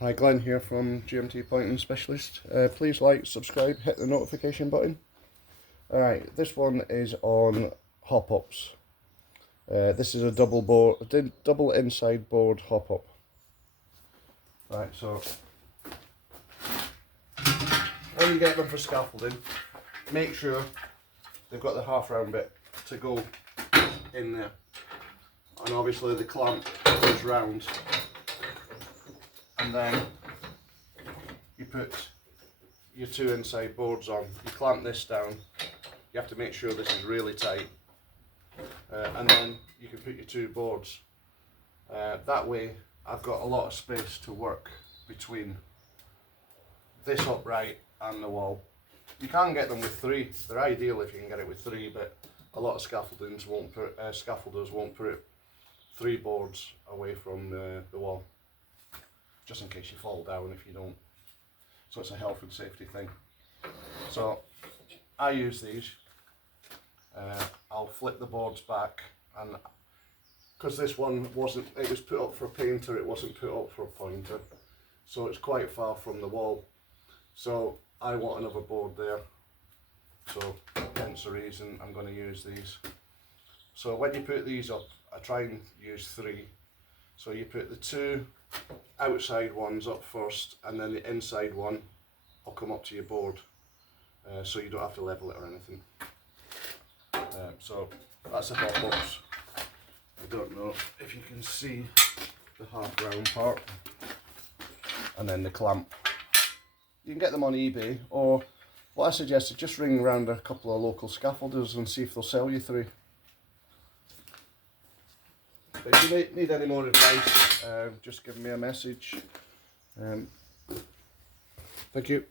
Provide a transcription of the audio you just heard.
Hi, Glenn here from GMT Pointing Specialist. Please like, subscribe, hit the notification button. Alright, this one is on hop-ups. This is a double inside board hop-up. Right, so when you get them for scaffolding, make sure they've got the half round bit to go in there. And obviously the clamp goes round. And then you put your two inside boards on. You clamp this down. You have to make sure this is really tight. And then you can put your two boards. That way I've got a lot of space to work between this upright and the wall. You can get them with three. They're ideal if you can get it with three, but a lot of scaffolders won't put three boards away from the wall, just in case you fall down if you don't. So it's a health and safety thing. So I use these. I'll flip the boards back, and because this one it was put up for a painter, it wasn't put up for a pointer, so it's quite far from the wall. So I want another board there. So hence the reason I'm going to use these. So when you put these up, I try and use three. So you put the two outside ones up first, and then the inside one will come up to your board, so you don't have to level it or anything. So that's the hop-ups. I don't know if you can see the half round part, and then the clamp. You can get them on eBay, or what I suggest is just ring around a couple of local scaffolders and see if they'll sell you three. But if you need any more advice, just give me a message. Thank you.